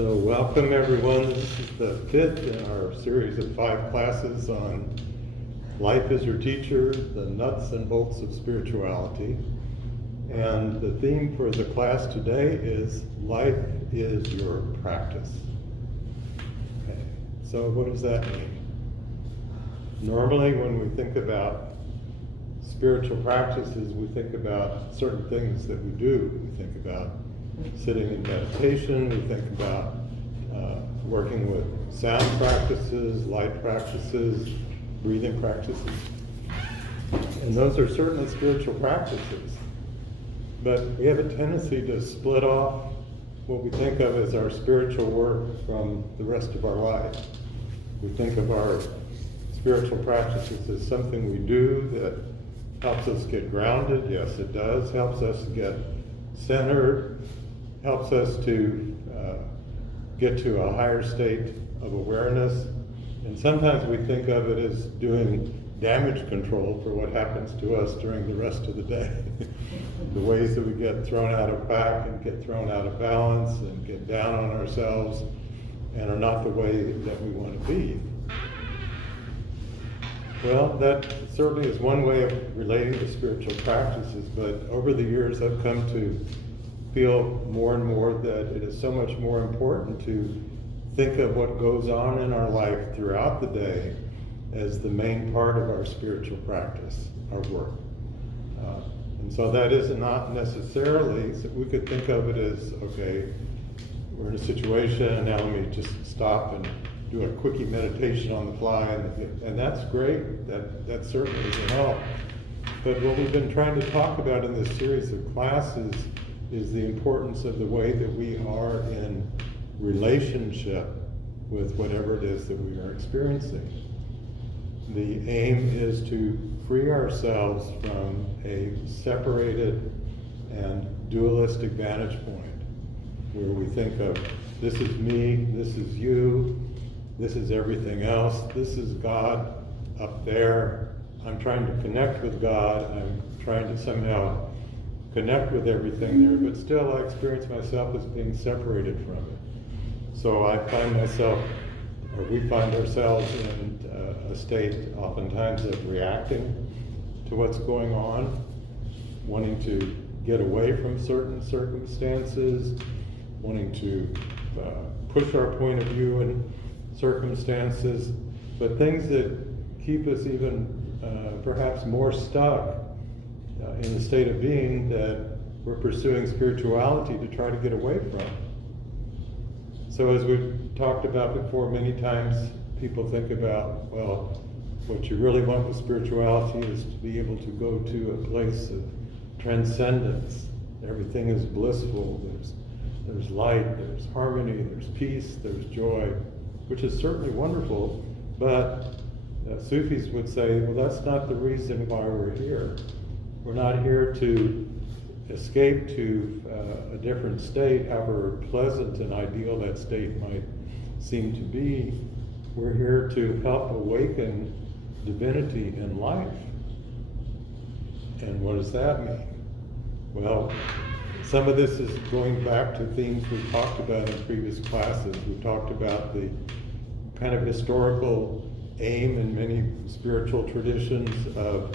So welcome everyone. This is the fifth in our series of 5 classes on Life is Your Teacher, the nuts and bolts of spirituality. And the theme for the class today is Life is Your Practice. Okay, so what does that mean? Normally when we think about spiritual practices, we think about certain things that we do. We think about sitting in meditation, we think about working with sound practices, light practices, breathing practices. And those are certainly spiritual practices. But we have a tendency to split off what we think of as our spiritual work from the rest of our life. We think of our spiritual practices as something we do that helps us get grounded. Yes, it does. Helps us get centered. Helps us to get to a higher state of awareness. And sometimes we think of it as doing damage control for what happens to us during the rest of the day. The ways that we get thrown out of whack and get thrown out of balance and get down on ourselves and are not the way that we want to be. Well, that certainly is one way of relating to spiritual practices, but over the years I've come to feel more and more that it is so much more important to think of what goes on in our life throughout the day as the main part of our spiritual practice, our work. And so that is not necessarily, so we could think of it as, okay, we're in a situation and now let me just stop and do a quickie meditation on the fly, and that's great, that certainly is a help. But what we've been trying to talk about in this series of classes is the importance of the way that we are in relationship with whatever it is that we are experiencing. The aim is to free ourselves from a separated and dualistic vantage point, where we think of, this is me, this is you, this is everything else, this is God up there, I'm trying to connect with God, I'm trying to somehow connect with everything there, but still I experience myself as being separated from it. So I find myself, or we find ourselves in a state oftentimes of reacting to what's going on, wanting to get away from certain circumstances, wanting to push our point of view in circumstances, but things that keep us even perhaps more stuck in the state of being that we're pursuing spirituality to try to get away from. So as we've talked about before many times, people think about, well, what you really want with spirituality is to be able to go to a place of transcendence. Everything is blissful, there's light, there's harmony, there's peace, there's joy, which is certainly wonderful, but Sufis would say, well, that's not the reason why we're here. We're not here to escape to a different state, however pleasant and ideal that state might seem to be. We're here to help awaken divinity in life. And what does that mean? Well, some of this is going back to themes we've talked about in previous classes. We've talked about the kind of historical aim in many spiritual traditions of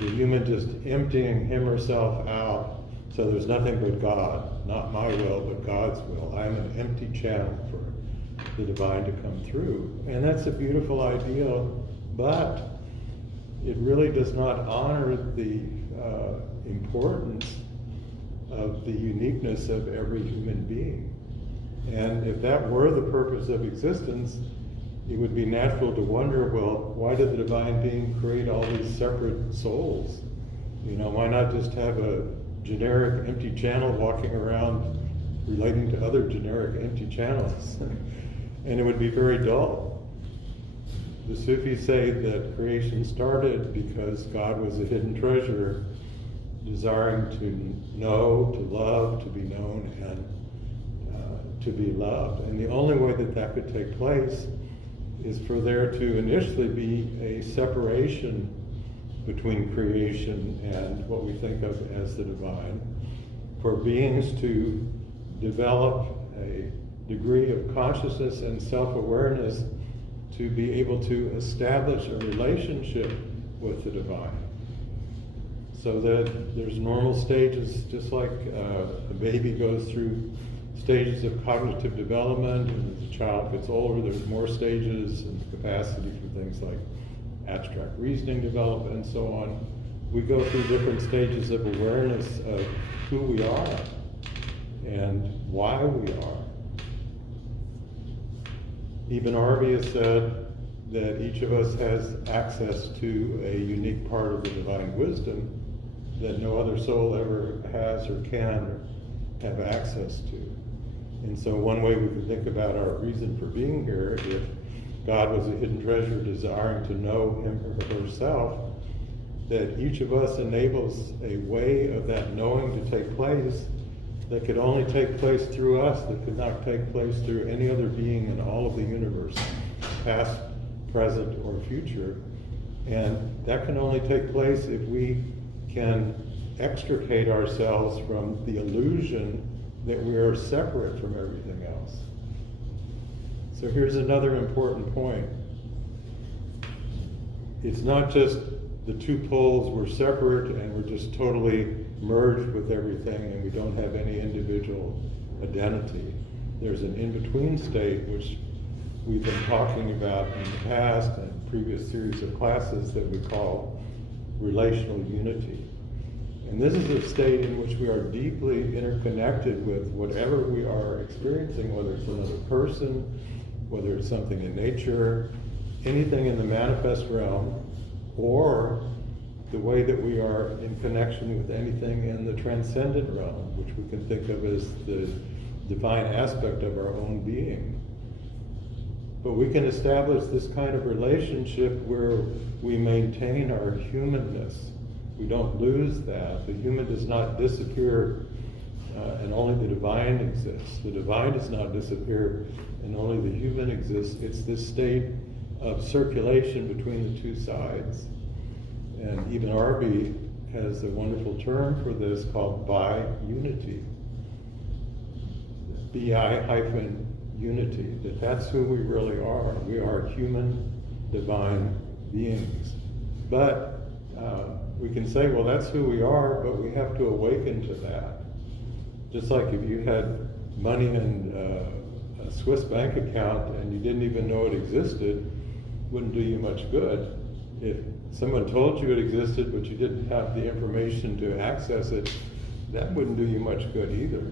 the human just emptying him or herself out, so there's nothing but God, not my will, but God's will. I'm an empty channel for the divine to come through. And that's a beautiful ideal, but it really does not honor the importance of the uniqueness of every human being. And if that were the purpose of existence, it would be natural to wonder, well, why did the divine being create all these separate souls? You know, why not just have a generic empty channel walking around relating to other generic empty channels? And it would be very dull. The Sufis say that creation started because God was a hidden treasure, desiring to know, to love, to be known, and to be loved. And the only way that that could take place is for there to initially be a separation between creation and what we think of as the divine, for beings to develop a degree of consciousness and self-awareness to be able to establish a relationship with the divine. So that there's normal stages, just like a baby goes through stages of cognitive development, and as a child gets older, there's more stages and capacity for things like abstract reasoning development and so on. We go through different stages of awareness of who we are and why we are. Even Arby has said that each of us has access to a unique part of the divine wisdom that no other soul ever has or can have access to. And so one way we can think about our reason for being here, if God was a hidden treasure desiring to know him or herself, that each of us enables a way of that knowing to take place that could only take place through us, that could not take place through any other being in all of the universe, past, present, or future. And that can only take place if we can extricate ourselves from the illusion that we are separate from everything else. So here's another important point. It's not just the two poles were separate and we're just totally merged with everything and we don't have any individual identity. There's an in-between state which we've been talking about in the past and previous series of classes that we call relational unity. And this is a state in which we are deeply interconnected with whatever we are experiencing, whether it's another person, whether it's something in nature, anything in the manifest realm, or the way that we are in connection with anything in the transcendent realm, which we can think of as the divine aspect of our own being. But we can establish this kind of relationship where we maintain our humanness. We don't lose that. The human does not disappear and only the divine exists. The divine does not disappear and only the human exists. It's this state of circulation between the two sides. And even Arby has a wonderful term for this called bi-unity. Bi-unity, that's who we really are. We are human, divine beings. But we can say, well, that's who we are, but we have to awaken to that. Just like if you had money in a Swiss bank account and you didn't even know it existed, wouldn't do you much good. If someone told you it existed, but you didn't have the information to access it, that wouldn't do you much good either.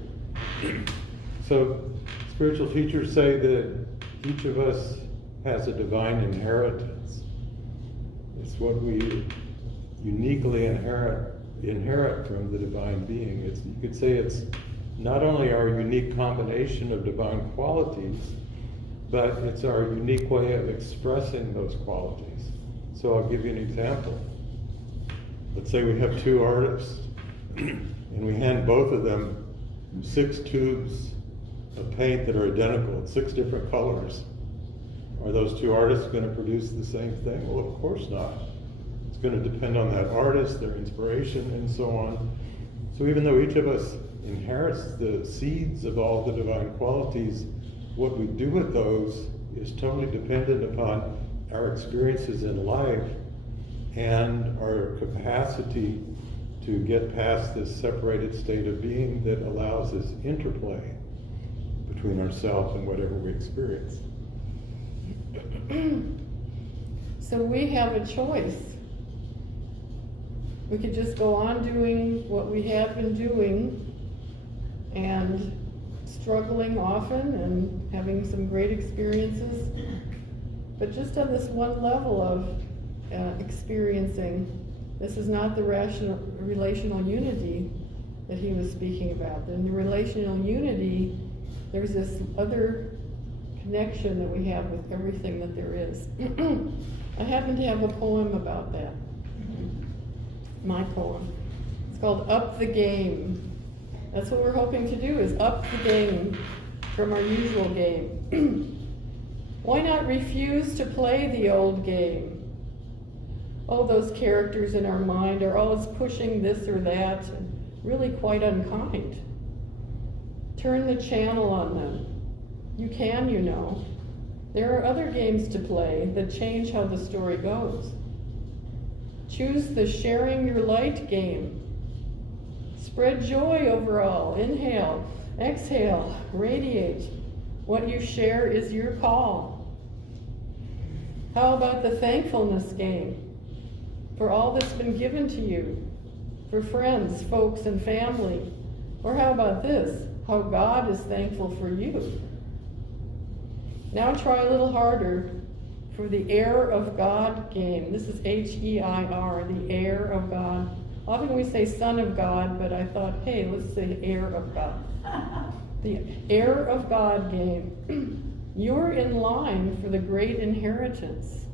So spiritual teachers say that each of us has a divine inheritance. It's what we uniquely inherit from the divine being. You could say it's not only our unique combination of divine qualities, but it's our unique way of expressing those qualities. So I'll give you an example. Let's say we have two artists, and we hand both of them 6 tubes of paint that are identical, 6 different colors. Are those two artists going to produce the same thing? Well, of course not. It's going to depend on that artist, their inspiration, and so on. So even though each of us inherits the seeds of all the divine qualities, what we do with those is totally dependent upon our experiences in life and our capacity to get past this separated state of being that allows this interplay between ourselves and whatever we experience. So we have a choice. We could just go on doing what we have been doing and struggling often and having some great experiences, but just on this one level of experiencing. This is not the relational unity that he was speaking about. In the relational unity, there's this other connection that we have with everything that there is. I happen to have a poem about that. My poem. It's called Up the Game. That's what we're hoping to do, is up the game from our usual game. Why not refuse to play the old game? Oh, those characters in our mind are always pushing this or that, and really quite unkind. Turn the channel on them. can, you know, there are other games to play that change how the story goes. Choose the sharing your light game. Spread joy overall. Inhale, exhale, radiate. What you share is your call. How about the thankfulness game? For all that's been given to you, for friends, folks, and family. Or how about this? How God is thankful for you. Now try a little harder for the heir of God game. This is H-E-I-R, the heir of God. Often we say son of God, but I thought, hey, let's say heir of God. The heir of God game. You're in line for the great inheritance,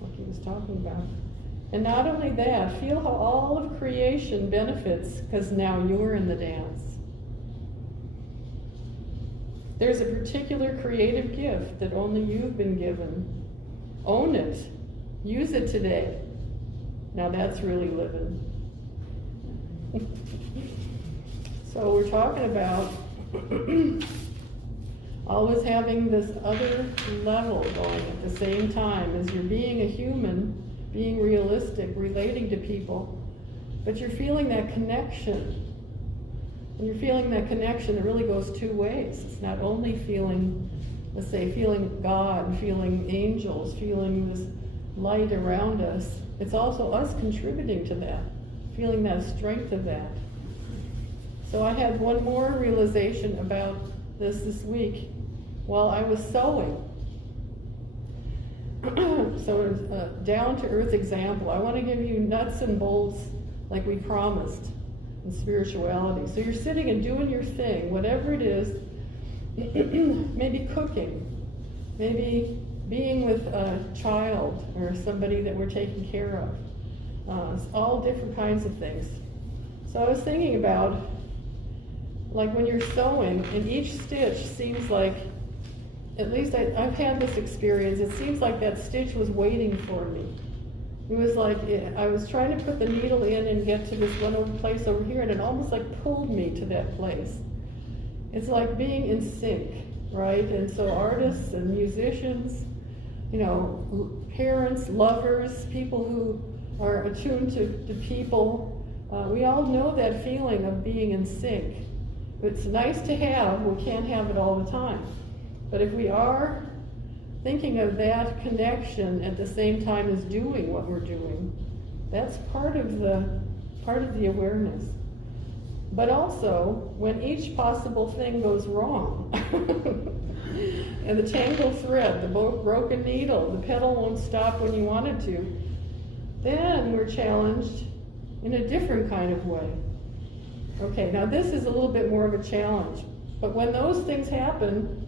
like he was talking about. And not only that, feel how all of creation benefits because now you're in the dance. There's a particular creative gift that only you've been given. Own it. Use it today. Now that's really living. So we're talking about always having this other level going at the same time as you're being a human, being realistic, relating to people, but you're feeling that connection. And you're feeling that connection, it really goes two ways. It's not only feeling, let's say, feeling God, feeling angels, feeling this light around us. It's also us contributing to that, feeling that strength of that. So I had one more realization about this week while I was sewing. So it's a down-to-earth example. I want to give you nuts and bolts like we promised in spirituality. So you're sitting and doing your thing, whatever it is, maybe cooking, maybe being with a child or somebody that we're taking care of. It's all different kinds of things. So I was thinking about, like when you're sewing, and each stitch seems like, at least I've had this experience, it seems like that stitch was waiting for me. It was like, I was trying to put the needle in and get to this one place over here, and it almost like pulled me to that place. It's like being in sync, right? And so artists and musicians, you know, parents, lovers, people who are attuned to people, we all know that feeling of being in sync. It's nice to have, we can't have it all the time. But if we are thinking of that connection at the same time as doing what we're doing, that's part of the awareness. But also, when each possible thing goes wrong, and the tangled thread, the broken needle, the pedal won't stop when you want it to, then we're challenged in a different kind of way. Okay, now this is a little bit more of a challenge, but when those things happen,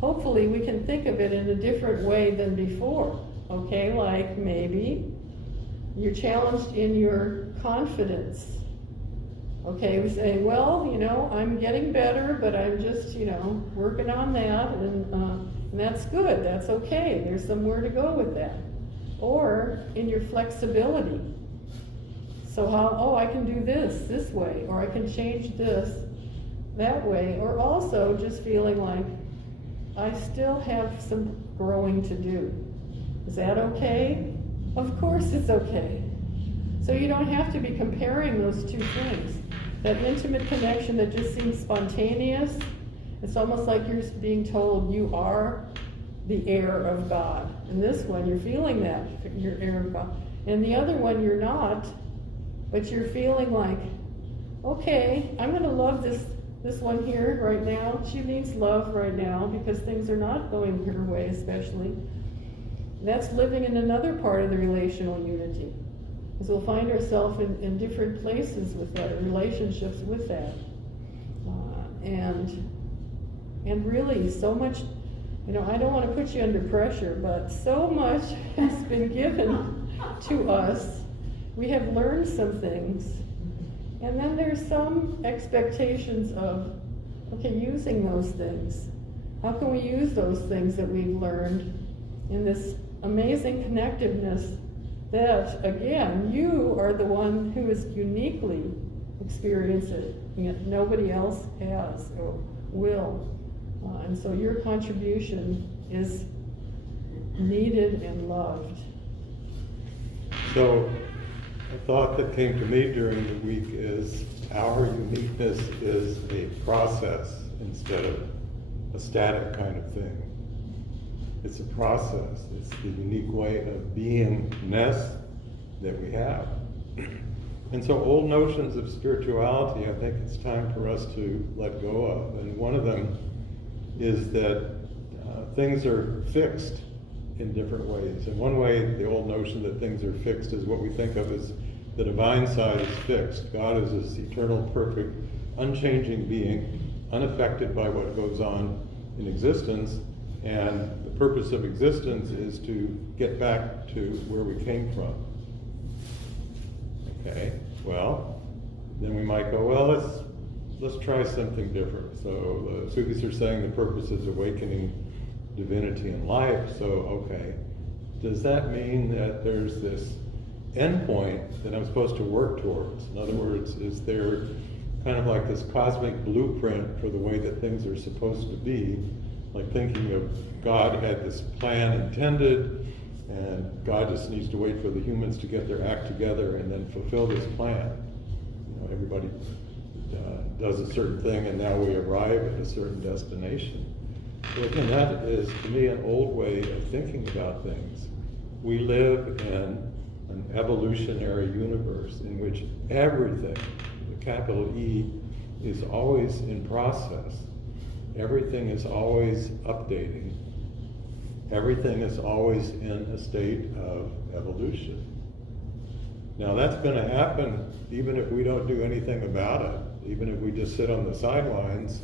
hopefully we can think of it in a different way than before, okay? Like maybe you're challenged in your confidence. Okay, we say, well, you know, I'm getting better, but I'm just, you know, working on that, and that's good, that's okay. There's somewhere to go with that. Or in your flexibility. So I can do this way, or I can change this that way, or also just feeling like I still have some growing to do. Is that okay? Of course it's okay. So you don't have to be comparing those two things. That intimate connection that just seems spontaneous, it's almost like you're being told you are the heir of God. And this one, you're feeling that, you're heir of God. And the other one, you're not, but you're feeling like, okay, I'm going to love this one here right now. She needs love right now because things are not going her way, especially. That's living in another part of the relational unity. Because we'll find ourselves in different places with that, in relationships with that. And really, so much, you know, I don't want to put you under pressure, but so much has been given to us. We have learned some things. And then there's some expectations of, okay, using those things. How can we use those things that we've learned in this amazing connectiveness that, again, you are the one who is uniquely experiencing it. Nobody else has or will. And so your contribution is needed and loved. So a thought that came to me during the week is our uniqueness is a process instead of a static kind of thing. It's a process. It's the unique way of beingness that we have. And so old notions of spirituality, I think it's time for us to let go of. And one of them is that things are fixed in different ways. And one way, the old notion that things are fixed is what we think of as the divine side is fixed. God is this eternal, perfect, unchanging being, unaffected by what goes on in existence. And the purpose of existence is to get back to where we came from. Okay, well, then we might go, well, let's try something different. So the Sufis are saying the purpose is awakening divinity in life. So, okay, does that mean that there's this endpoint that I'm supposed to work towards? In other words, is there kind of like this cosmic blueprint for the way that things are supposed to be? Like thinking of God had this plan intended, and God just needs to wait for the humans to get their act together and then fulfill this plan. You know, everybody does a certain thing, and now we arrive at a certain destination. So again, that is, to me, an old way of thinking about things. We live in an evolutionary universe in which everything, the capital E, is always in process. Everything is always updating. Everything is always in a state of evolution. Now that's going to happen even if we don't do anything about it, even if we just sit on the sidelines.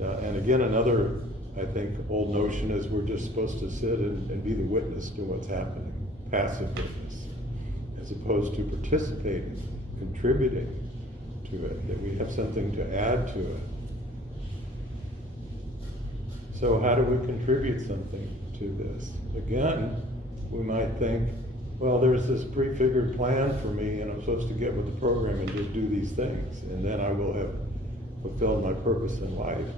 And again, another, I think, old notion is we're just supposed to sit and be the witness to what's happening, passive witness, as opposed to participating, contributing to it, that we have something to add to it. So how do we contribute something to this? Again, we might think, well, there's this prefigured plan for me, and I'm supposed to get with the program and just do these things, and then I will have fulfilled my purpose in life.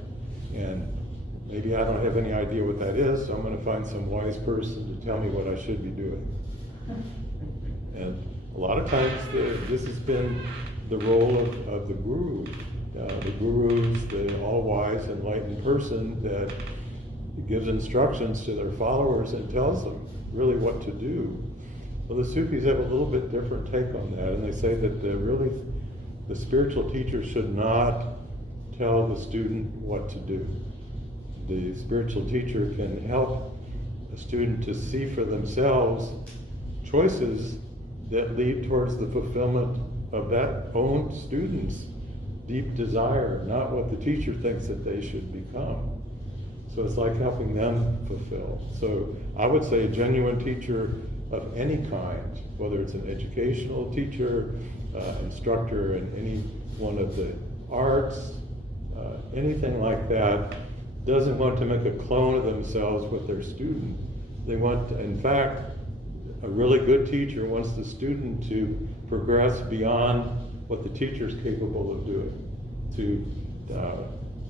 And maybe I don't have any idea what that is, so I'm going to find some wise person to tell me what I should be doing. And a lot of times this has been the role of the guru. The guru is the all-wise, enlightened person that gives instructions to their followers and tells them really what to do. Well, the Sufis have a little bit different take on that, and they say that really the spiritual teacher should not tell the student what to do. The spiritual teacher can help a student to see for themselves choices that lead towards the fulfillment of that own student's deep desire, not what the teacher thinks that they should become. So it's like helping them fulfill. So I would say a genuine teacher of any kind, whether it's an educational teacher, instructor in any one of the arts, anything like that, doesn't want to make a clone of themselves with their student. They want, in fact, a really good teacher wants the student to progress beyond what the teacher is capable of doing, to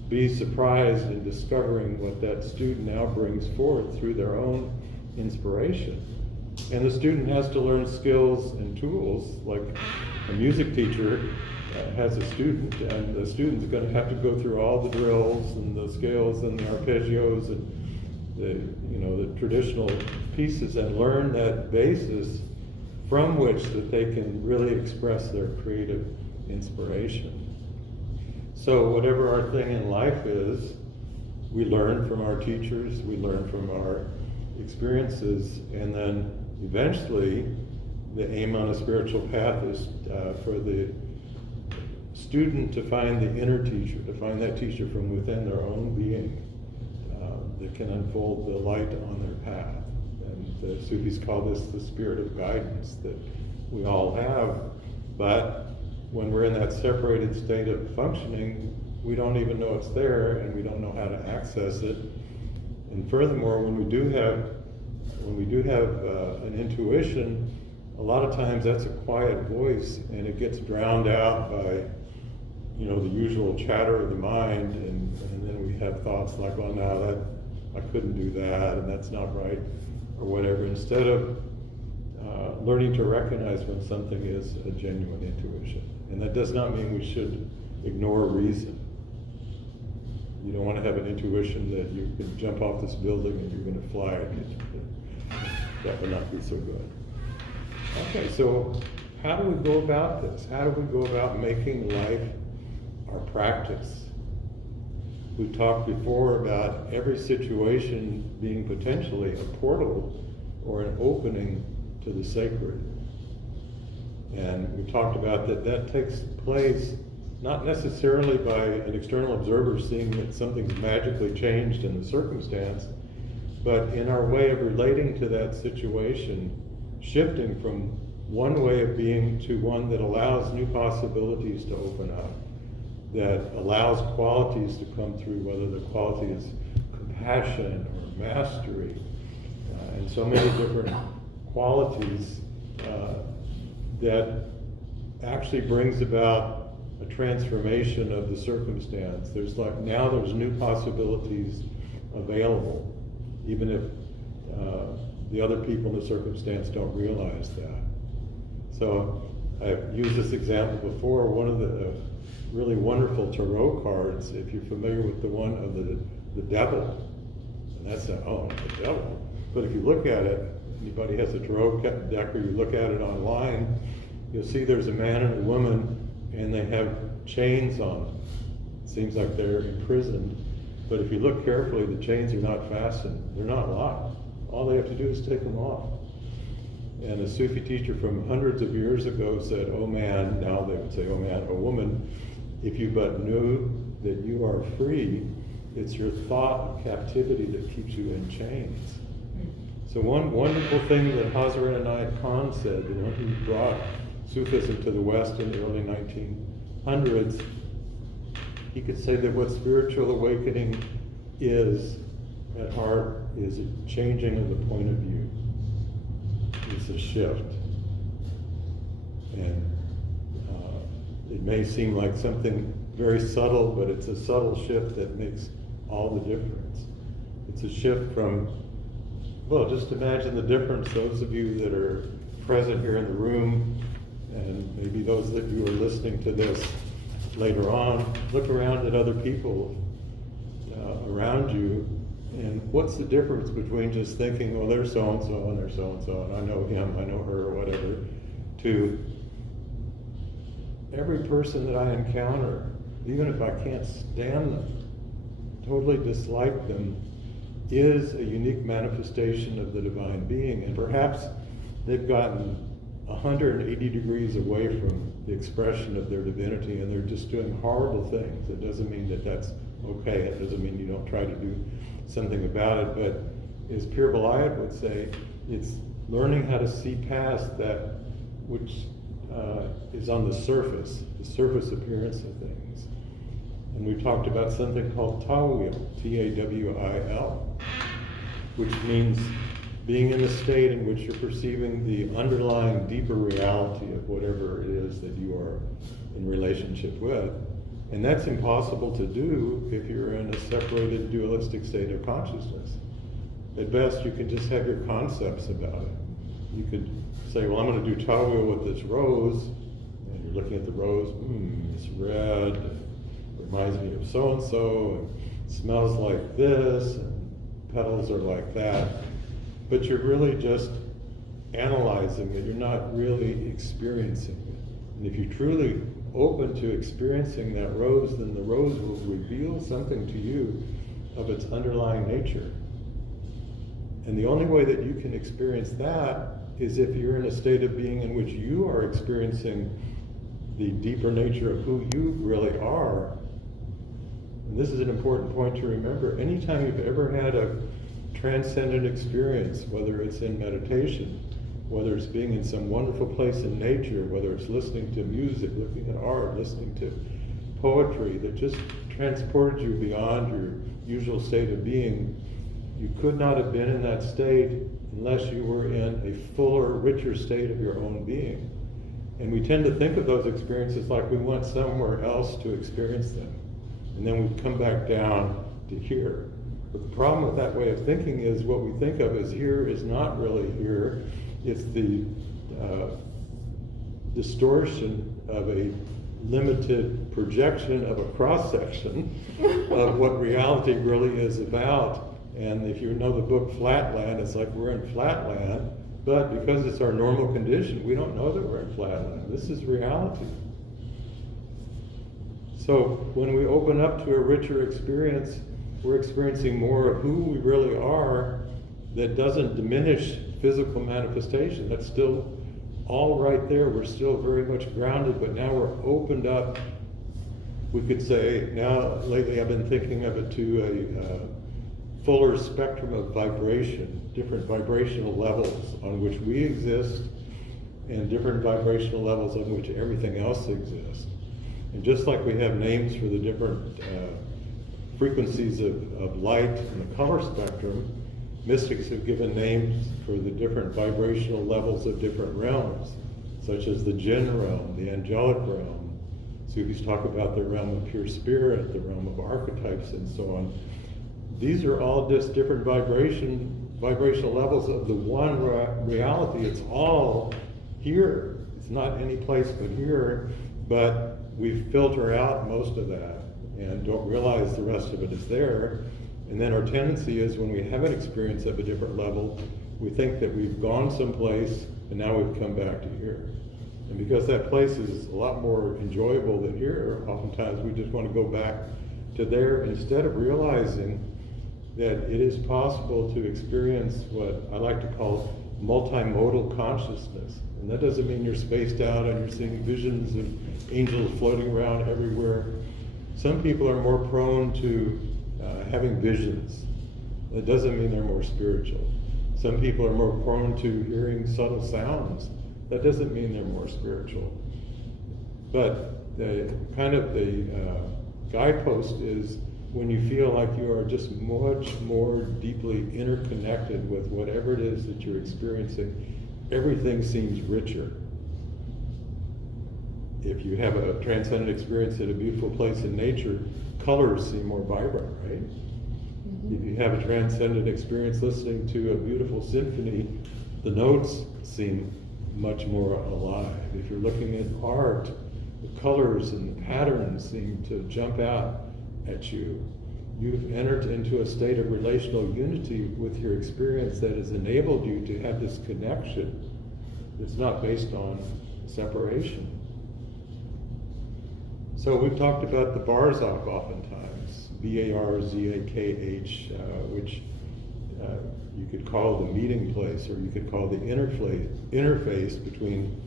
be surprised in discovering what that student now brings forth through their own inspiration. And the student has to learn skills and tools, like a music teacher has a student, and the student's going to have to go through all the drills and the scales and the arpeggios and the traditional pieces and learn that basis from which that they can really express their creative inspiration. So whatever our thing in life is, we learn from our teachers, we learn from our experiences, and then eventually the aim on a spiritual path is for the student to find the inner teacher, to find that teacher from within their own being that can unfold the light on their path. And the Sufis call this the spirit of guidance that we all have, but when we're in that separated state of functioning, we don't even know it's there, and we don't know how to access it. And furthermore, when we do have an intuition, a lot of times that's a quiet voice, and it gets drowned out by the usual chatter of the mind, and then we have thoughts like, well, no, that I couldn't do that, and that's not right, or whatever, instead of learning to recognize when something is a genuine intuition. And that does not mean we should ignore reason. You don't want to have an intuition that you can jump off this building and you're going to fly. That would not be so good. Okay, so how do we go about this? How do we go about making life our practice? We talked before about every situation being potentially a portal or an opening to the sacred. And we talked about that takes place not necessarily by an external observer seeing that something's magically changed in the circumstance, but in our way of relating to that situation, shifting from one way of being to one that allows new possibilities to open up, that allows qualities to come through, whether the quality is compassion or mastery, and so many different qualities that actually brings about a transformation of the circumstance. There's new possibilities available, even if the other people in the circumstance don't realize that. So I've used this example before. One of the really wonderful tarot cards, if you're familiar with the one of the devil, and that's the devil. But if you look at it, anybody has a tarot deck or you look at it online, you'll see there's a man and a woman and they have chains on them. It seems like they're imprisoned, but if you look carefully, the chains are not fastened. They're not locked. All they have to do is take them off. And a Sufi teacher from hundreds of years ago said, "Oh man," now they would say, "Oh man, oh woman, if you but knew that you are free, it's your thought of captivity that keeps you in chains." So one wonderful thing that Diane and I said, the one who brought Sufism to the West in the early 1900s, he could say that what spiritual awakening is at heart is a changing of the point of view. It's a shift. And it may seem like something very subtle, but it's a subtle shift that makes all the difference. It's a shift from, well, just imagine the difference, those of you that are present here in the room, and maybe those that you are listening to this later on, look around at other people around you, and what's the difference between just thinking, oh, there's so-and-so, and there's so-and-so, and I know him, I know her, or whatever, to every person that I encounter, even if I can't stand them, totally dislike them, is a unique manifestation of the divine being. And perhaps they've gotten 180 degrees away from the expression of their divinity and they're just doing horrible things. It doesn't mean that that's okay. It doesn't mean you don't try to do something about it. But as Pir Balayat would say, it's learning how to see past that which is on the surface appearance of things. And we talked about something called Tawil, T-A-W-I-L, which means being in a state in which you're perceiving the underlying deeper reality of whatever it is that you are in relationship with. And that's impossible to do if you're in a separated dualistic state of consciousness. At best, you can just have your concepts about it. You could say, well, I'm going to do Tawil with this rose, and you're looking at the rose, it's red, and reminds me of so-and-so, and smells like this, and petals are like that. But you're really just analyzing it. You're not really experiencing it. And if you're truly open to experiencing that rose, then the rose will reveal something to you of its underlying nature. And the only way that you can experience that is if you're in a state of being in which you are experiencing the deeper nature of who you really are. And this is an important point to remember. Anytime you've ever had a transcendent experience, whether it's in meditation, whether it's being in some wonderful place in nature, whether it's listening to music, looking at art, listening to poetry that just transported you beyond your usual state of being, you could not have been in that state unless you were in a fuller, richer state of your own being. And we tend to think of those experiences like we went somewhere else to experience them. And then we come back down to here. But the problem with that way of thinking is what we think of as here is not really here. It's the distortion of a limited projection of a cross-section of what reality really is about. And if you know the book Flatland, it's like we're in flatland, but because it's our normal condition, we don't know that we're in flatland. This is reality. So when we open up to a richer experience, we're experiencing more of who we really are that doesn't diminish physical manifestation. That's still all right there. We're still very much grounded, but now we're opened up. We could say, now lately I've been thinking of it to a fuller spectrum of vibration, different vibrational levels on which we exist and different vibrational levels on which everything else exists. And just like we have names for the different frequencies of light in the color spectrum, mystics have given names for the different vibrational levels of different realms, such as the jinn realm, the angelic realm. Sufis talk about the realm of pure spirit, the realm of archetypes, and so on. These are all just different vibrational levels of the one reality. It's all here. It's not any place but here, but we filter out most of that and don't realize the rest of it is there. And then our tendency is when we have an experience of a different level, we think that we've gone someplace and now we've come back to here. And because that place is a lot more enjoyable than here, oftentimes we just want to go back to there instead of realizing that it is possible to experience what I like to call multimodal consciousness. And that doesn't mean you're spaced out and you're seeing visions of angels floating around everywhere. Some people are more prone to having visions. That doesn't mean they're more spiritual. Some people are more prone to hearing subtle sounds. That doesn't mean they're more spiritual. But the guidepost is when you feel like you are just much more deeply interconnected with whatever it is that you're experiencing, everything seems richer. If you have a transcendent experience at a beautiful place in nature, colors seem more vibrant, right? Mm-hmm. If you have a transcendent experience listening to a beautiful symphony, the notes seem much more alive. If you're looking at art, the colors and the patterns seem to jump out at you. You've entered into a state of relational unity with your experience that has enabled you to have this connection that's not based on separation. So we've talked about the Barzakh oftentimes, B-A-R-Z-A-K-H, which you could call the meeting place, or you could call the interface between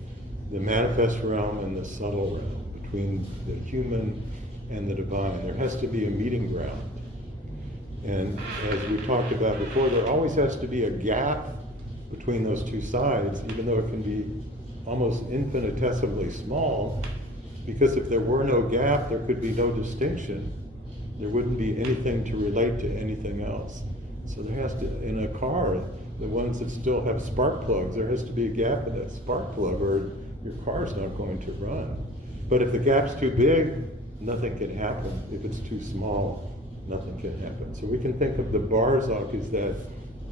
the manifest realm and the subtle realm, between the human and the divine. There has to be a meeting ground. And as we talked about before, there always has to be a gap between those two sides, even though it can be almost infinitesimally small, because if there were no gap, there could be no distinction. There wouldn't be anything to relate to anything else. So there has to, in a car, the ones that still have spark plugs, there has to be a gap in that spark plug or your car's not going to run. But if the gap's too big, nothing can happen. If it's too small, nothing can happen. So we can think of the Barzakh as that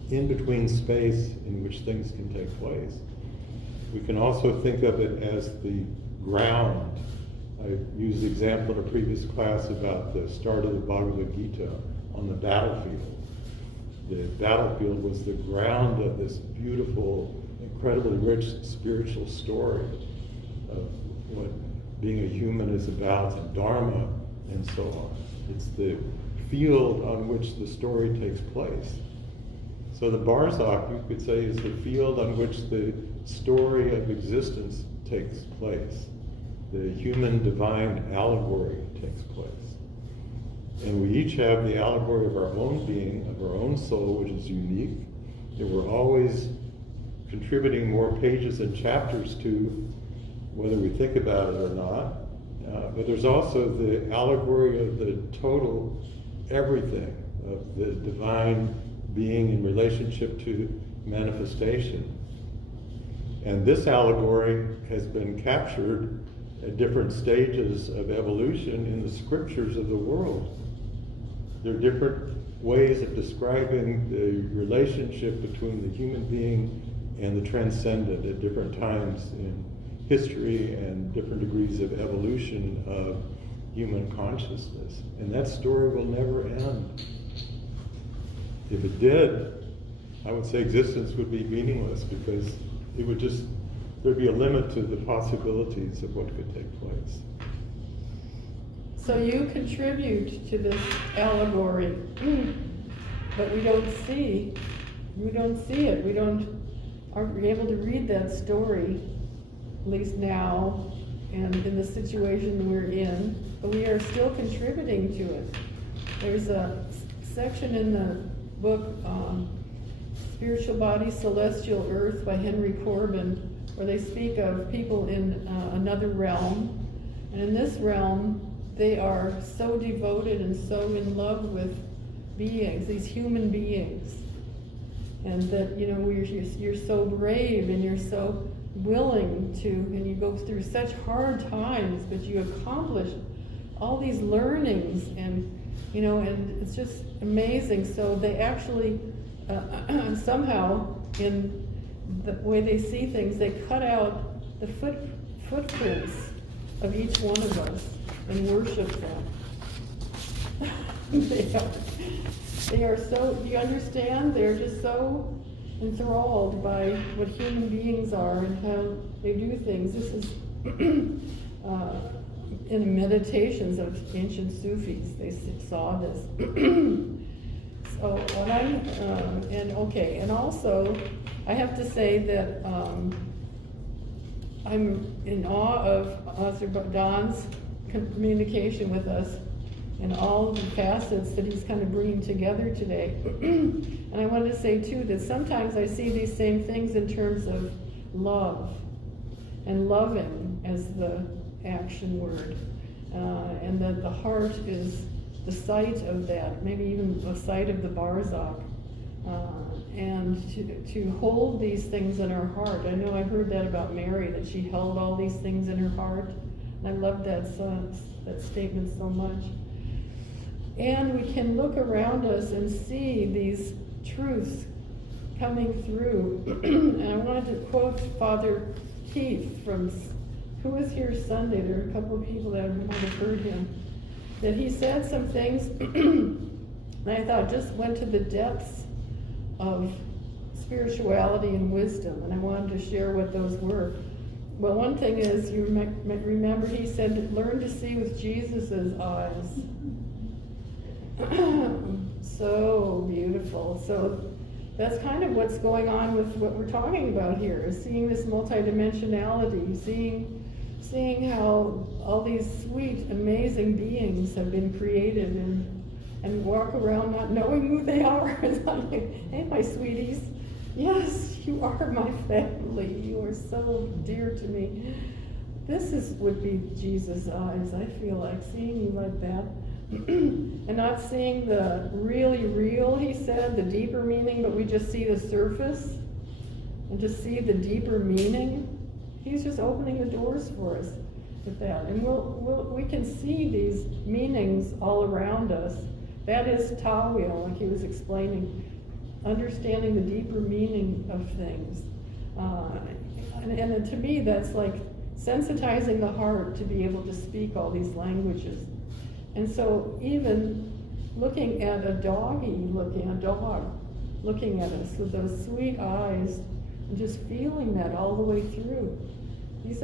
in-between space in which things can take place. We can also think of it as the ground. I used the example in a previous class about the start of the Bhagavad Gita on the battlefield. The battlefield was the ground of this beautiful, incredibly rich spiritual story of what being a human is about, and dharma, and so on. It's the field on which the story takes place. So the Barzakh, you could say, is the field on which the story of existence takes place. The human divine allegory takes place. And we each have the allegory of our own being, of our own soul, which is unique, that we're always contributing more pages and chapters to, whether we think about it or not. But there's also the allegory of the total everything, of the divine being in relationship to manifestation. And this allegory has been captured at different stages of evolution in the scriptures of the world. there are different ways of describing the relationship between the human being and the transcendent at different times in history and different degrees of evolution of human consciousness. And that story will never end. If it did, I would say existence would be meaningless, because it would just, there'd be a limit to the possibilities of what could take place. So you contribute to this allegory, but we don't see it. We aren't able to read that story, at least now, and in the situation we're in, but we are still contributing to it. There's a section in the book, Spiritual Body, Celestial Earth by Henry Corbin, where they speak of people in another realm, and in this realm, they are so devoted and so in love with beings, these human beings, and that, you know, you're so brave and you're so willing to, and you go through such hard times, but you accomplish all these learnings, and, you know, and it's just amazing. So they actually, somehow, in the way they see things, they cut out the footprints of each one of us and worship them. They are so, do you understand? They're just so enthralled by what human beings are and how they do things. This is in meditations of ancient Sufis, they saw this. So what and also I have to say that I'm in awe of Don's communication with us and all the facets that he's kind of bringing together today. And I wanted to say too that sometimes I see these same things in terms of love and loving as the action word, and that the heart is the site of that, maybe even the site of the Barzakh, and to hold these things in our heart. I know I heard that about Mary, that she held all these things in her heart, and I love that statement so much. And we can look around us and see these truths coming through. And I wanted to quote Father Keith who was here Sunday. There are a couple of people that might have heard him. That he said some things, and I thought just went to the depths of spirituality and wisdom, and I wanted to share what those were. Well, one thing is, you remember he said, learn to see with Jesus's eyes. So beautiful. So that's kind of what's going on with what we're talking about here, is seeing this multidimensionality, seeing how all these sweet, amazing beings have been created and walk around not knowing who they are. It's like, hey, my sweeties, yes, you are my family. You are so dear to me. This would be Jesus' eyes, I feel like, seeing you like that. And not seeing the really real, he said, the deeper meaning, but we just see the surface and just see the deeper meaning. He's just opening the doors for us with that. And we can see these meanings all around us. That is Tawil, like he was explaining, understanding the deeper meaning of things. And to me, that's like sensitizing the heart to be able to speak all these languages. And so even looking at a dog looking at us with those sweet eyes, and just feeling that all the way through. These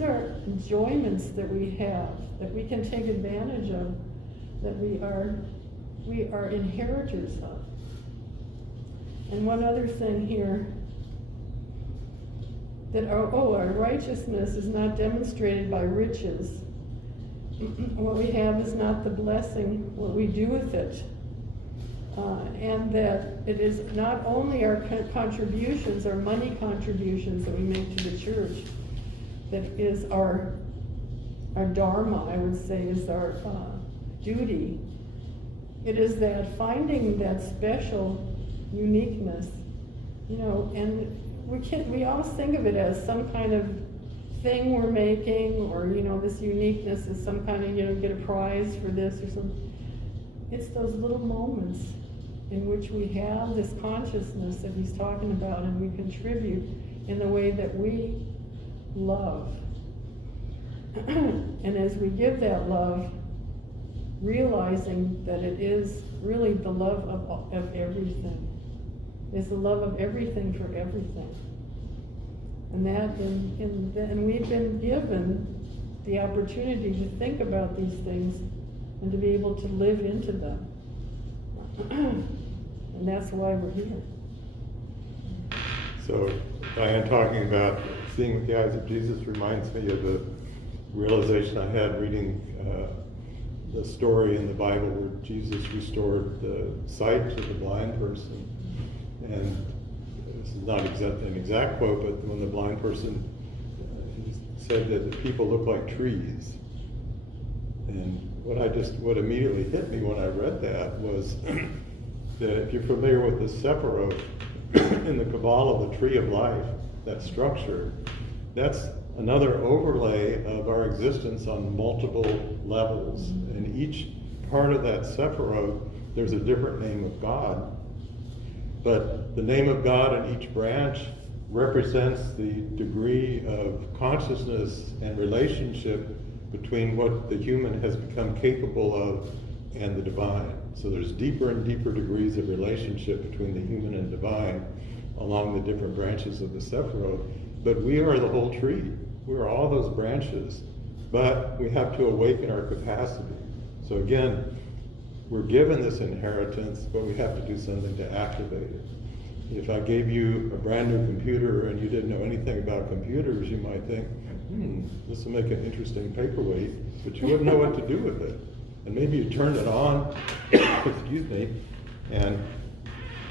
are enjoyments that we have, that we can take advantage of, that we are inheritors of. And one other thing here, that our righteousness is not demonstrated by riches. What we have is not the blessing, what we do with it. And that it is not only our contributions, our money contributions that we make to the church, that is our dharma, I would say, is our duty. It is that finding that special uniqueness, you know, and we always think of it as some kind of thing we're making, or, you know, this uniqueness is some kind of, you know, get a prize for this or something. it's those little moments in which we have this consciousness that he's talking about, and we contribute in the way that we love. And as we give that love, realizing that it is really the love of everything. It's the love of everything for everything. And we've been given the opportunity to think about these things and to be able to live into them. And that's why we're here. So, Diane, talking about seeing with the eyes of Jesus reminds me of the realization I had reading the story in the Bible where Jesus restored the sight to the blind person. And this is not an exact quote, but when the blind person said that the people look like trees. And what immediately hit me when I read that was that if you're familiar with the Sephiroth in the Kabbalah, the tree of life, that structure, that's another overlay of our existence on multiple levels. And each part of that Sephiroth, there's a different name of God. But the name of God in each branch represents the degree of consciousness and relationship between what the human has become capable of and the divine. So there's deeper and deeper degrees of relationship between the human and divine along the different branches of the Sephiroth. But we are the whole tree. We are all those branches. But we have to awaken our capacity. So again, we're given this inheritance, but we have to do something to activate it. If I gave you a brand new computer and you didn't know anything about computers, you might think, this will make an interesting paperweight, but you wouldn't know what to do with it. And maybe you turned it on, excuse me, and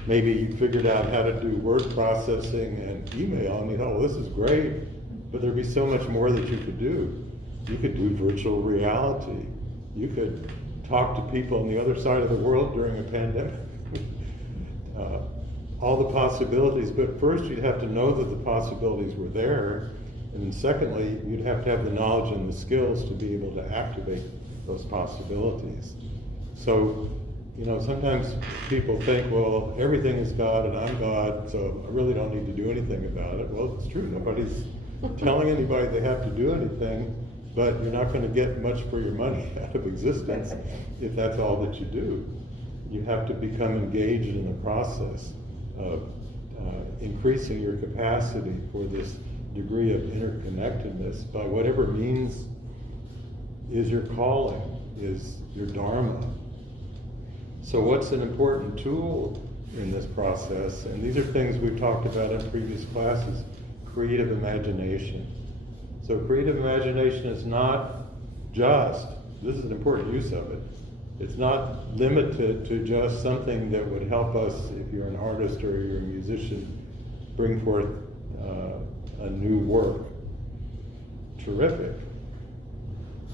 maybe you figured out how to do word processing and email, and you thought, well, this is great, but there'd be so much more that you could do. You could do virtual reality. You could talk to people on the other side of the world during a pandemic. All the possibilities, but first you'd have to know that the possibilities were there, and then secondly, you'd have to have the knowledge and the skills to be able to activate those possibilities. So, sometimes people think, well, everything is God and I'm God, so I really don't need to do anything about it. Well, it's true, nobody's telling anybody they have to do anything, but you're not going to get much for your money out of existence if that's all that you do. You have to become engaged in the process of increasing your capacity for this degree of interconnectedness by whatever means is your calling, is your dharma. So what's an important tool in this process? And these are things we've talked about in previous classes: creative imagination. So creative imagination is not just, this is an important use of it, it's not limited to just something that would help us, if you're an artist or you're a musician, bring forth a new work. Terrific.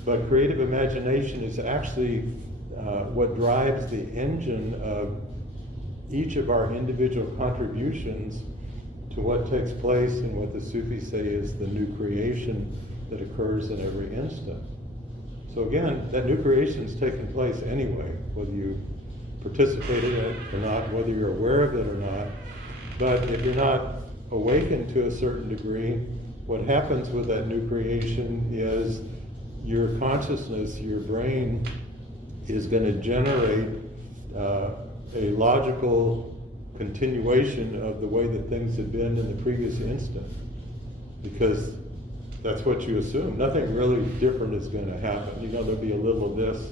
But creative imagination is actually what drives the engine of each of our individual contributions to what takes place in what the Sufis say is the new creation that occurs in every instant. So again, that new creation is taking place anyway, whether you participate in it or not, whether you're aware of it or not. But if you're not awakened to a certain degree, what happens with that new creation is your consciousness, your brain, is going to generate a logical continuation of the way that things had been in the previous instant, because that's what you assume. Nothing really different is going to happen. There'll be a little of this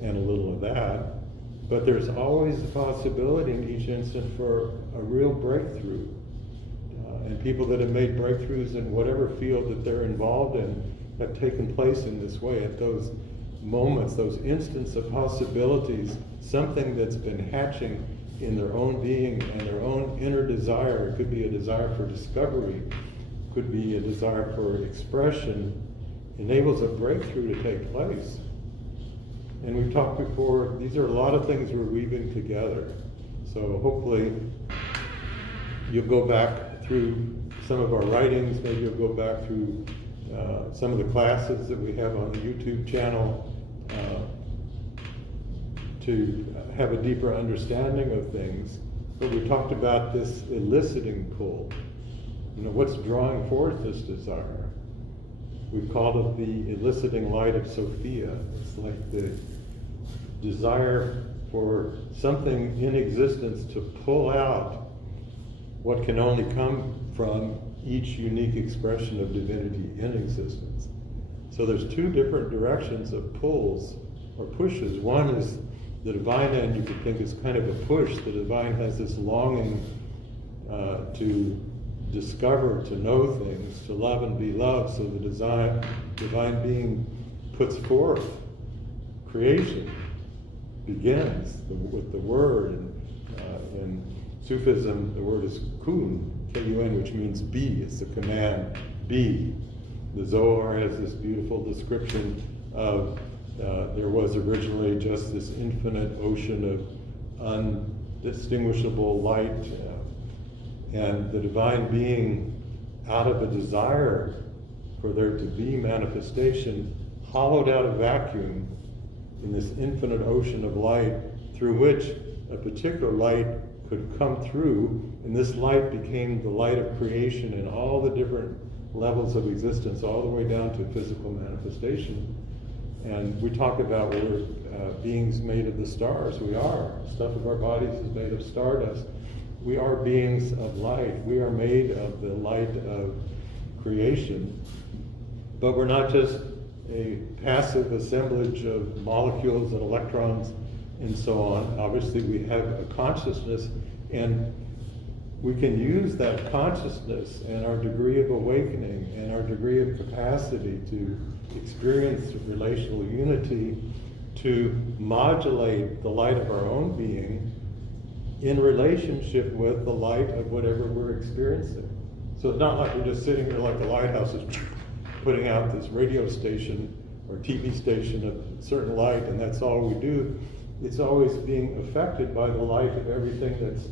and a little of that, but there's always the possibility in each instant for a real breakthrough. And people that have made breakthroughs in whatever field that they're involved in have taken place in this way, at those moments, those instants of possibilities, something that's been hatching in their own being and their own inner desire. It could be a desire for discovery, could be a desire for expression, enables a breakthrough to take place. And we've talked before, these are a lot of things we're weaving together. So hopefully you'll go back through some of our writings, maybe you'll go back through some of the classes that we have on the YouTube channel to have a deeper understanding of things. But we talked about this eliciting pull. You know, what's drawing forth this desire? We've called it the eliciting light of Sophia. It's like the desire for something in existence to pull out what can only come from each unique expression of divinity in existence. So there's two different directions of pulls or pushes. One is the divine end, you could think is kind of a push. The divine has this longing to discover, to know things, to love and be loved. So the divine being puts forth creation, begins with the word. And in Sufism, the word is kun, K-U-N, which means be. It's the command, be. The Zohar has this beautiful description of there was originally just this infinite ocean of undistinguishable light, and the divine being, out of a desire for there to be manifestation, hollowed out a vacuum in this infinite ocean of light through which a particular light could come through, and this light became the light of creation in all the different levels of existence, all the way down to physical manifestation. And we talk about we're beings made of the stars. We are. Stuff of our bodies is made of stardust. We are beings of light. We are made of the light of creation. But we're not just a passive assemblage of molecules and electrons and so on. Obviously, we have a consciousness, and we can use that consciousness and our degree of awakening and our degree of capacity to experience relational unity to modulate the light of our own being in relationship with the light of whatever we're experiencing. So it's not like we're just sitting here like a lighthouse is putting out this radio station or TV station of certain light, and that's all we do. It's always being affected by the light of everything that's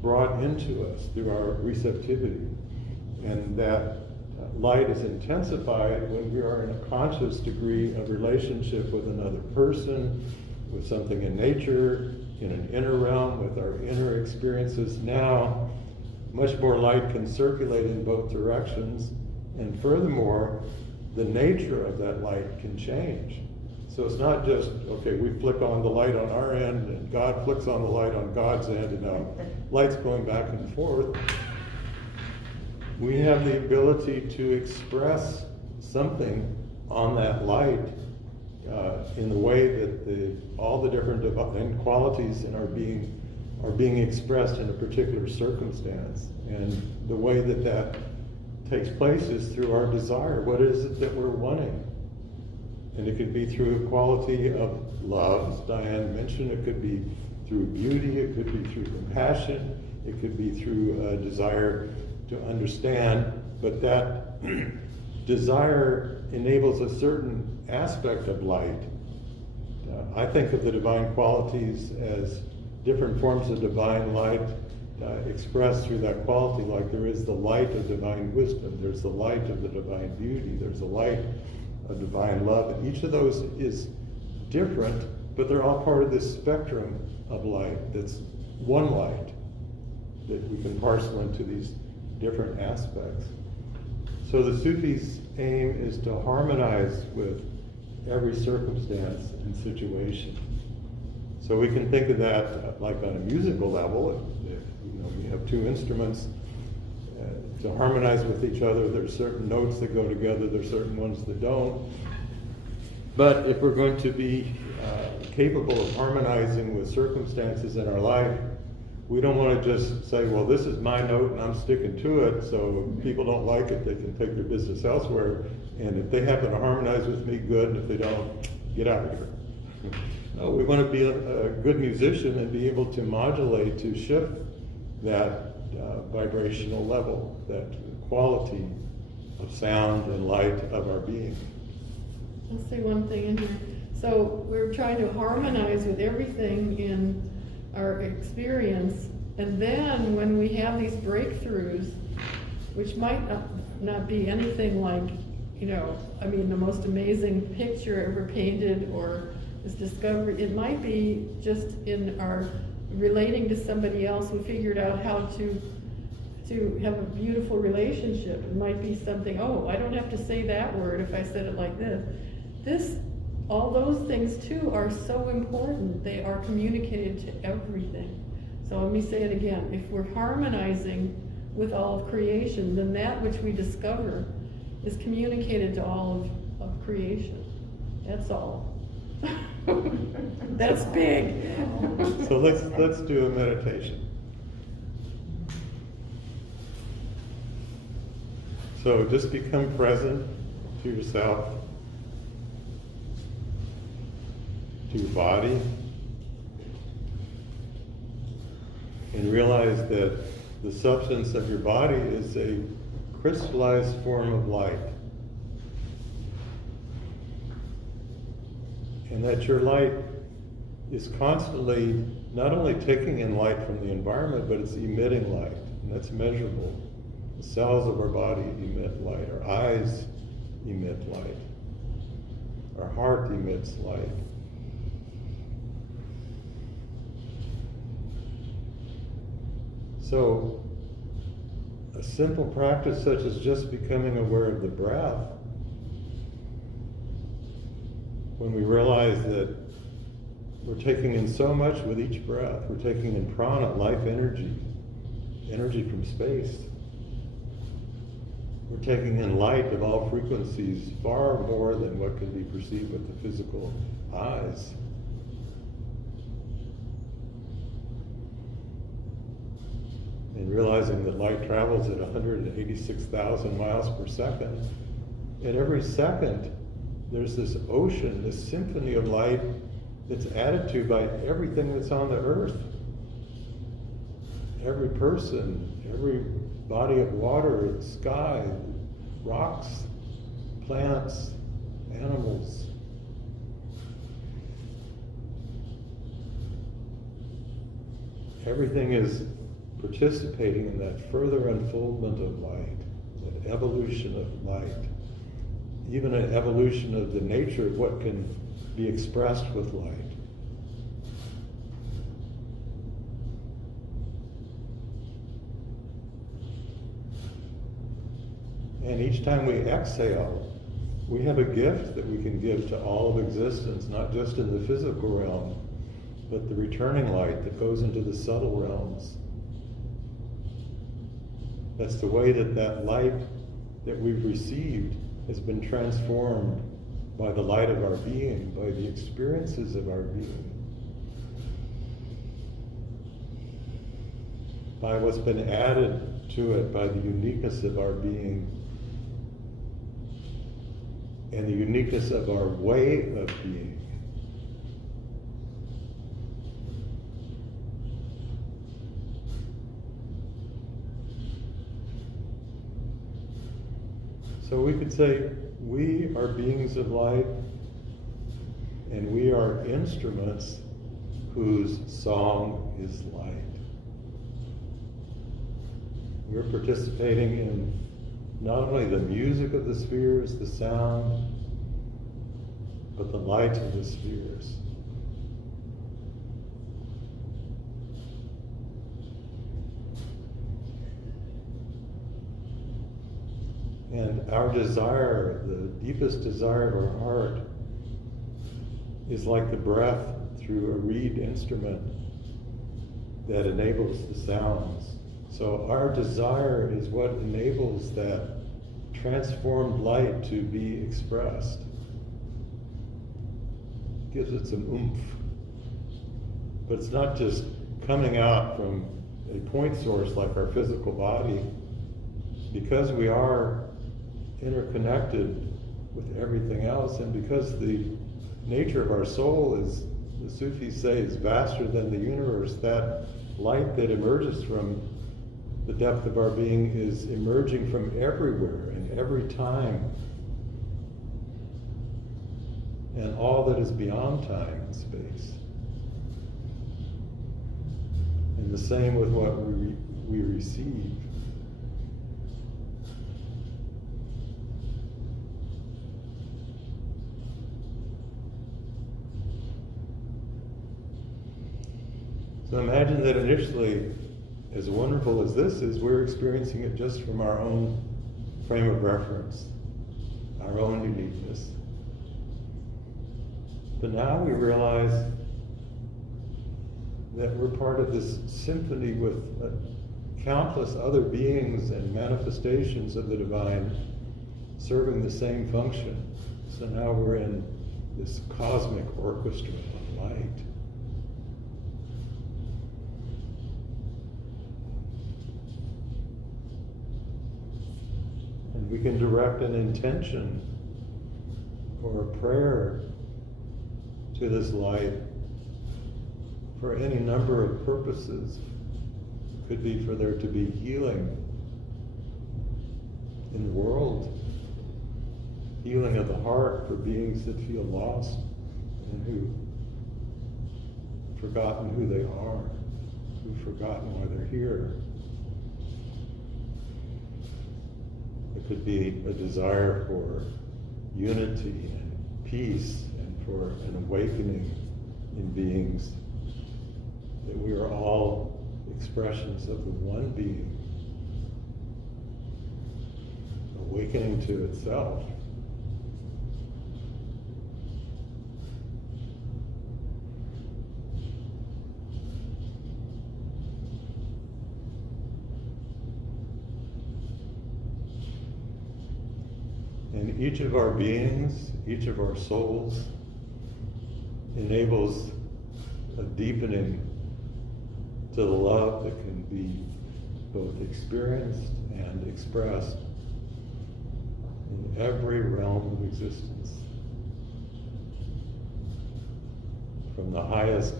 brought into us through our receptivity. And that light is intensified when we are in a conscious degree of relationship with another person, with something in nature, in an inner realm, with our inner experiences. Now, much more light can circulate in both directions, and furthermore, the nature of that light can change. So it's not just, okay, we flick on the light on our end, and God flicks on the light on God's end, and now light's going back and forth. We have the ability to express something on that light in the way that all the different divine qualities in our being are being expressed in a particular circumstance. And the way that that takes place is through our desire. What is it that we're wanting? And it could be through a quality of love, as Diane mentioned. It could be through beauty. It could be through compassion. It could be through a desire to understand. But that desire enables a certain aspect of light. I think of the divine qualities as different forms of divine light expressed through that quality. Like there is the light of divine wisdom. There's the light of the divine beauty. There's the light of divine love, and each of those is different, but they're all part of this spectrum of light that's one light that we can parcel into these different aspects. So the Sufis' aim is to harmonize with every circumstance and situation. So we can think of that like on a musical level. If you have two instruments, to harmonize with each other, there's certain notes that go together, there's certain ones that don't. But if we're going to be capable of harmonizing with circumstances in our life, we don't want to just say, well, this is my note and I'm sticking to it, so if people don't like it, they can take their business elsewhere. And if they happen to harmonize with me, good, and if they don't, get out of here. No, we want to be a good musician and be able to modulate, to shift that vibrational level, that quality of sound and light of our being. I'll say one thing in here. So we're trying to harmonize with everything in our experience, and then when we have these breakthroughs, which might not be anything like, the most amazing picture ever painted or is discovery. It might be just in our relating to somebody else, we figured out how to have a beautiful relationship. It might be something, oh, I don't have to say that word if I said it like this. All those things too are so important. They are communicated to everything. So let me say it again. If we're harmonizing with all of creation, then that which we discover is communicated to all of creation. That's all. That's big. So let's do a meditation. So just become present to yourself, to your body, and realize that the substance of your body is a crystallized form of light. And that your light is constantly not only taking in light from the environment, but it's emitting light, and that's measurable. The cells of our body emit light, our eyes emit light, our heart emits light. So, a simple practice such as just becoming aware of the breath, when we realize that we're taking in so much with each breath, we're taking in prana, life energy, energy from space. We're taking in light of all frequencies, far more than what can be perceived with the physical eyes. And realizing that light travels at 186,000 miles per second, at every second, there's this ocean, this symphony of light that's added to by everything that's on the earth. Every person, every body of water, sky, rocks, plants, animals. Everything is participating in that further unfoldment of light, that evolution of light. Even an evolution of the nature of what can be expressed with light. And each time we exhale, we have a gift that we can give to all of existence, not just in the physical realm, but the returning light that goes into the subtle realms. That's the way that that light that we've received has been transformed by the light of our being, by the experiences of our being, by what's been added to it by the uniqueness of our being and the uniqueness of our way of being. So we could say, we are beings of light, and we are instruments whose song is light. We're participating in not only the music of the spheres, the sound, but the light of the spheres. And our desire, the deepest desire of our heart, is like the breath through a reed instrument that enables the sounds. So our desire is what enables that transformed light to be expressed. Gives it some oomph. But it's not just coming out from a point source like our physical body. Because we are interconnected with everything else, and because the nature of our soul is, the Sufis say, is vaster than the universe, that light that emerges from the depth of our being is emerging from everywhere and every time, and all that is beyond time and space. And the same with what we receive. So imagine that initially, as wonderful as this is, we're experiencing it just from our own frame of reference, our own uniqueness. But now we realize that we're part of this symphony with countless other beings and manifestations of the divine serving the same function. So now we're in this cosmic orchestra of light. And we can direct an intention or a prayer to this light for any number of purposes. It could be for there to be healing in the world, healing of the heart for beings that feel lost and who've forgotten who they are, who've forgotten why they're here. It could be a desire for unity and peace and for an awakening in beings, that we are all expressions of the one being, awakening to itself. And each of our beings, each of our souls, enables a deepening to the love that can be both experienced and expressed in every realm of existence. From the highest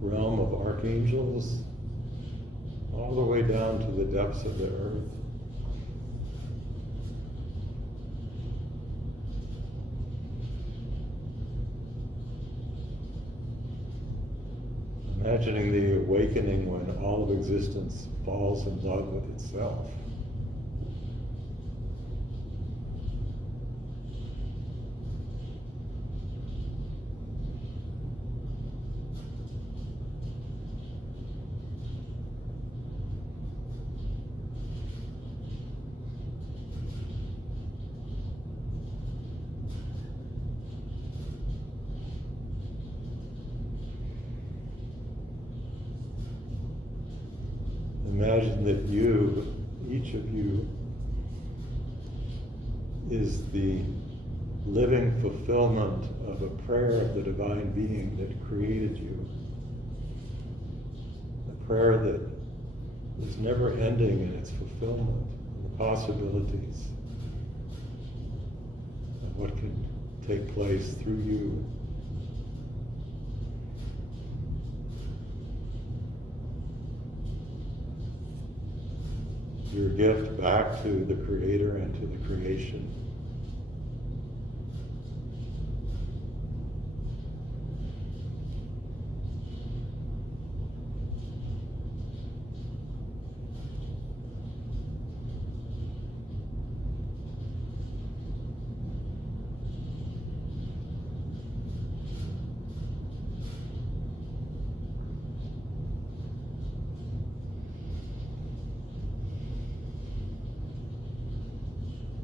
realm of archangels all the way down to the depths of the earth. Imagining the awakening when all of existence falls in love with itself. Imagine that you, each of you, is the living fulfillment of a prayer of the divine being that created you. A prayer that is never ending in its fulfillment, the possibilities of what can take place through you. Your gift back to the Creator and to the creation.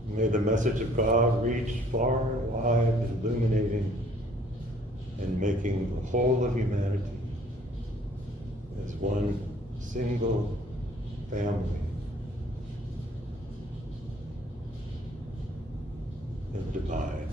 May the message of God reach far and wide, illuminating and making the whole of humanity as one single family in the divine.